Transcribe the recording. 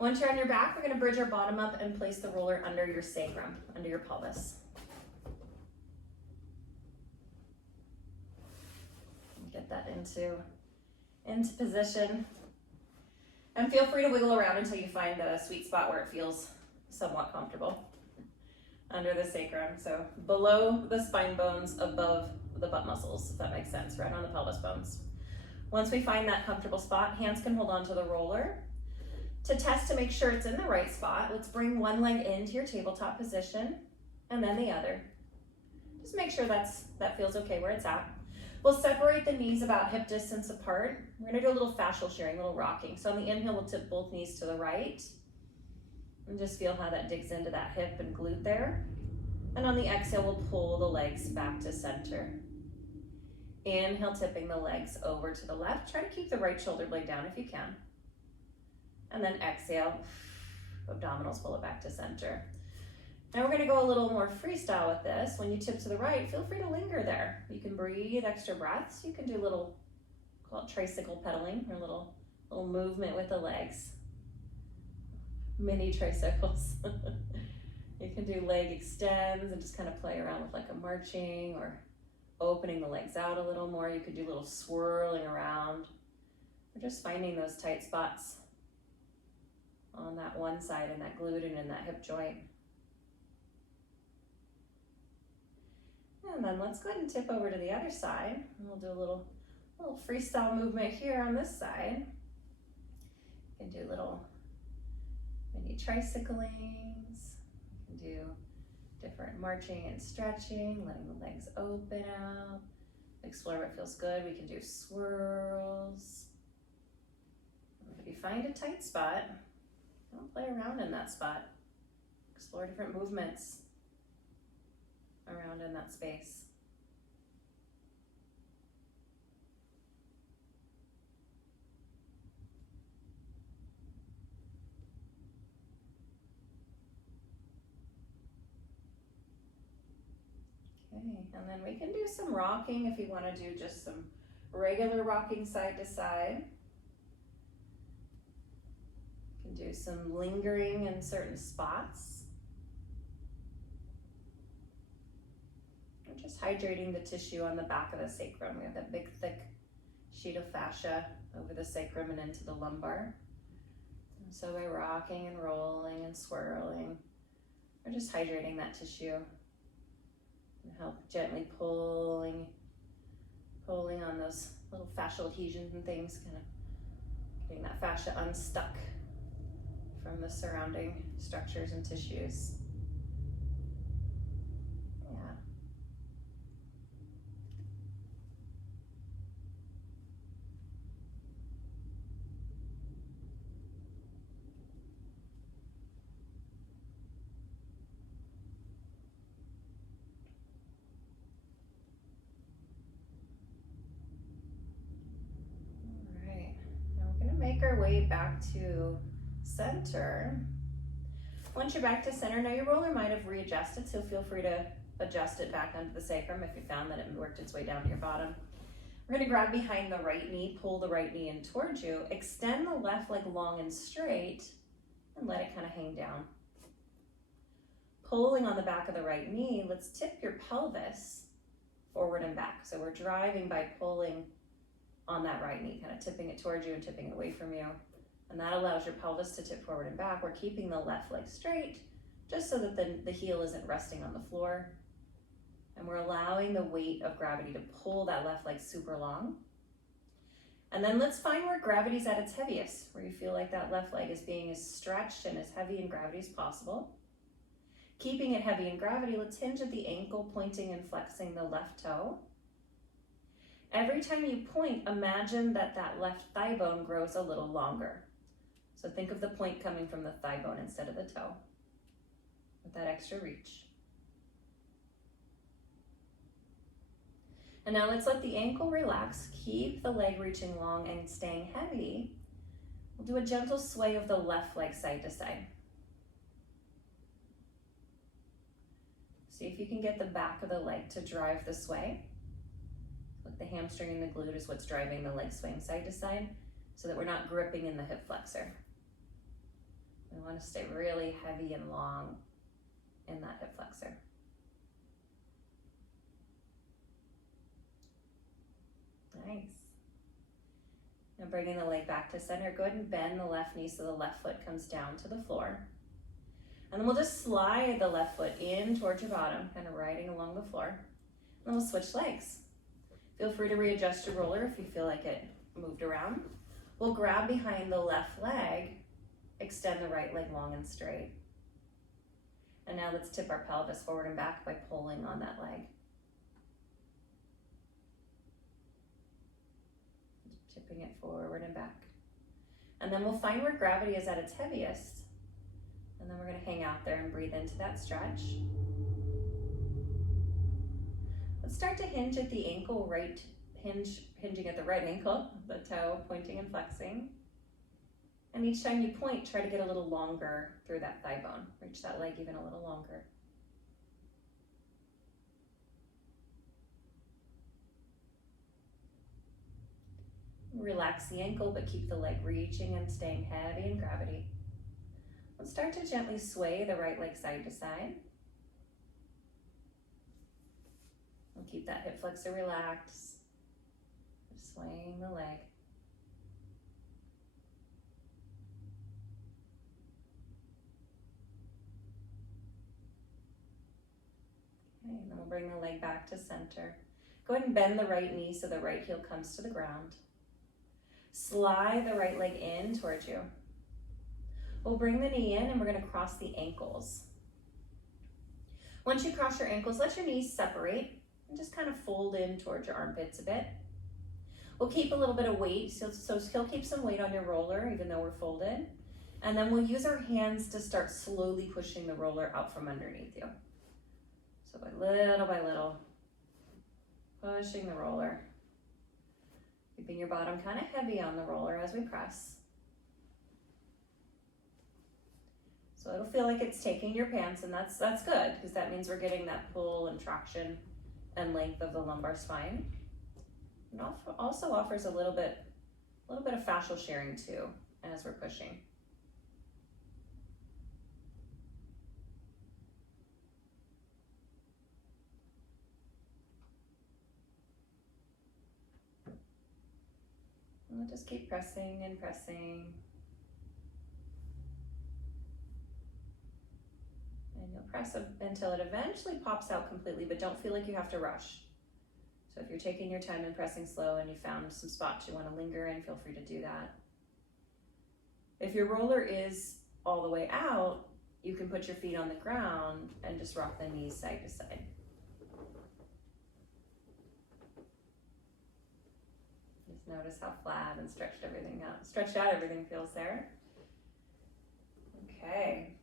Once you're on your back, we're going to bridge our bottom up and place the roller under your sacrum, under your pelvis. Get that into position. And feel free to wiggle around until you find the sweet spot where it feels somewhat comfortable. Under the sacrum, so below the spine bones, above the butt muscles, if that makes sense, right on the pelvis bones. Once we find that comfortable spot, hands can hold on to the roller. To test to make sure it's in the right spot, let's bring one leg into your tabletop position and then the other. Just make sure that feels okay where it's at. We'll separate the knees about hip distance apart. We're gonna do a little fascial shearing, a little rocking. So on the inhale, we'll tip both knees to the right and just feel how that digs into that hip and glute there. And on the exhale, we'll pull the legs back to center. Inhale, tipping the legs over to the left. Try to keep the right shoulder blade down if you can. And then exhale, abdominals, pull it back to center. Now we're gonna go a little more freestyle with this. When you tip to the right, feel free to linger there. You can breathe extra breaths. You can do a little, call it tricycle pedaling, or a little movement with the legs. Mini tricycles. You can do leg extends and just kind of play around with like a marching or opening the legs out a little more. You could do a little swirling around. Or just finding those tight spots on that one side and that glute and in that hip joint. And then let's go ahead and tip over to the other side. And we'll do a little freestyle movement here on this side. You can do little mini tricyclings. You can do different marching and stretching, letting the legs open out. Explore what feels good. We can do swirls. If you find a tight spot, don't play around in that spot. Explore different movements around in that space. Okay, and then we can do some rocking if you want to do just some regular rocking side to side. You can do some lingering in certain spots. We're just hydrating the tissue on the back of the sacrum. We have that big, thick sheet of fascia over the sacrum and into the lumbar. And so by rocking and rolling and swirling, we're just hydrating that tissue. And help gently pulling on those little fascial adhesions and things, kind of getting that fascia unstuck from the surrounding structures and tissues. Yeah. Make our way back to center. Once you're back to center, now your roller might have readjusted, so feel free to adjust it back onto the sacrum if you found that it worked its way down to your bottom. We're going to grab behind the right knee, pull the right knee in towards you, extend the left leg long and straight, and let it kind of hang down. Pulling on the back of the right knee, let's tip your pelvis forward and back. So we're driving by pulling on that right knee, kind of tipping it towards you and tipping it away from you. And that allows your pelvis to tip forward and back. We're keeping the left leg straight, just so that the heel isn't resting on the floor. And we're allowing the weight of gravity to pull that left leg super long. And then let's find where gravity's at its heaviest, where you feel like that left leg is being as stretched and as heavy in gravity as possible. Keeping it heavy in gravity, let's hinge at the ankle, pointing and flexing the left toe. Every time you point, imagine that that left thigh bone grows a little longer. So think of the point coming from the thigh bone instead of the toe, with that extra reach. And now let's let the ankle relax. Keep the leg reaching long and staying heavy. We'll do a gentle sway of the left leg side to side. See if you can get the back of the leg to drive the sway. The hamstring and the glute is what's driving the leg swing side to side, so that we're not gripping in the hip flexor. We want to stay really heavy and long in that hip flexor. Nice. Now bringing the leg back to center, go ahead and bend the left knee so the left foot comes down to the floor. And then we'll just slide the left foot in towards your bottom, kind of riding along the floor. And then we'll switch legs. Feel free to readjust your roller if you feel like it moved around. We'll grab behind the left leg, extend the right leg long and straight. And now let's tip our pelvis forward and back by pulling on that leg. Tipping it forward and back. And then we'll find where gravity is at its heaviest. And then we're going to hang out there and breathe into that stretch. Let's start to hinge at the ankle, hinging at the right ankle, the toe pointing and flexing. And each time you point, try to get a little longer through that thigh bone. Reach that leg even a little longer. Relax the ankle, but keep the leg reaching and staying heavy in gravity. Let's start to gently sway the right leg side to side. We'll keep that hip flexor relaxed. Just swaying the leg. Okay, and then we'll bring the leg back to center. Go ahead and bend the right knee so the right heel comes to the ground. Slide the right leg in towards you. We'll bring the knee in and we're going to cross the ankles. Once you cross your ankles, let your knees separate and just kind of fold in towards your armpits a bit. We'll keep a little bit of weight, so still keep some weight on your roller even though we're folded. And then we'll use our hands to start slowly pushing the roller out from underneath you. So by little, pushing the roller. Keeping your bottom kind of heavy on the roller as we press. So it'll feel like it's taking your pants, and that's good, because that means we're getting that pull and traction and length of the lumbar spine. It also offers a little bit of fascial shearing too as we're pushing. And we'll just keep pressing and pressing. And you'll press until it eventually pops out completely, but don't feel like you have to rush. So if you're taking your time and pressing slow and you found some spots you want to linger in, feel free to do that. If your roller is all the way out, you can put your feet on the ground and just rock the knees side to side. Just notice how flat and stretched out everything feels there. Okay.